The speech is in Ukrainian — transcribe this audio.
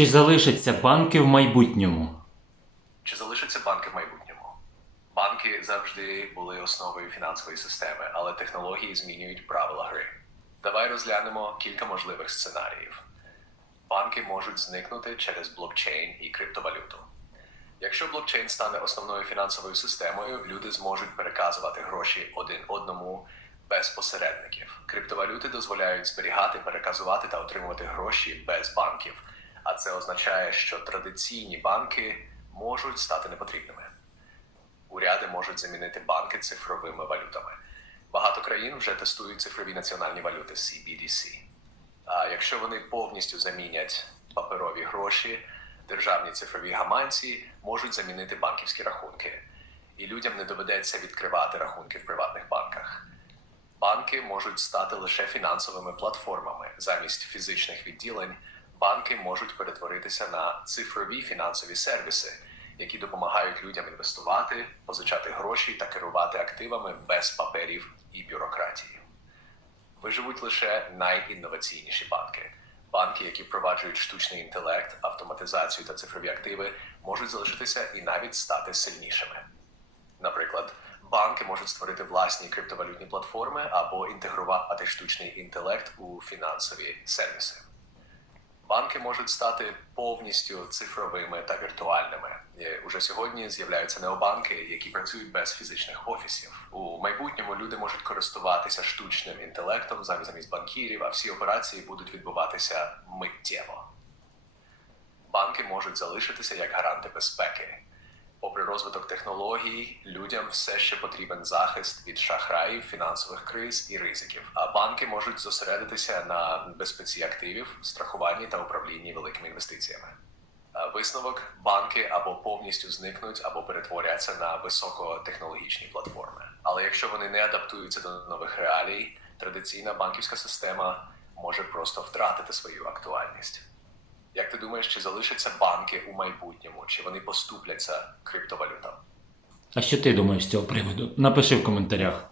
Чи залишаться банки в майбутньому? Чи залишаться банки в майбутньому? Банки завжди були основою фінансової системи, але технології змінюють правила гри. Давай розглянемо кілька можливих сценаріїв. Банки можуть зникнути через блокчейн і криптовалюту. Якщо блокчейн стане основною фінансовою системою, люди зможуть переказувати гроші один одному без посередників. Криптовалюти дозволяють зберігати, переказувати та отримувати гроші без банків. А це означає, що традиційні банки можуть стати непотрібними. Уряди можуть замінити банки цифровими валютами. Багато країн вже тестують цифрові національні валюти CBDC. А якщо вони повністю замінять паперові гроші, державні цифрові гаманці можуть замінити банківські рахунки, і людям не доведеться відкривати рахунки в приватних банках. Банки можуть стати лише фінансовими платформами замість фізичних відділень. Банки можуть перетворитися на цифрові фінансові сервіси, які допомагають людям інвестувати, позичати гроші та керувати активами без паперів і бюрократії. Виживуть лише найінноваційніші банки. Банки, які впроваджують штучний інтелект, автоматизацію та цифрові активи, можуть залишитися і навіть стати сильнішими. Наприклад, банки можуть створити власні криптовалютні платформи або інтегрувати штучний інтелект у фінансові сервіси. Банки можуть стати повністю цифровими та віртуальними. Уже сьогодні з'являються необанки, які працюють без фізичних офісів. У майбутньому люди можуть користуватися штучним інтелектом замість банкірів, а всі операції будуть відбуватися миттєво. Банки можуть залишитися як гаранти безпеки. Попри розвиток технологій, людям все ще потрібен захист від шахраїв, фінансових криз і ризиків. А банки можуть зосередитися на безпеці активів, страхуванні та управлінні великими інвестиціями. Висновок банки або повністю зникнуть, або перетворяться на високотехнологічні платформи. Але якщо вони не адаптуються до нових реалій, традиційна банківська система може просто втратити свою актуальність. Ти думаєш, чи залишаться банки у майбутньому, чи вони поступляться криптовалютам? А що ти думаєш з цього приводу? Напиши в коментарях.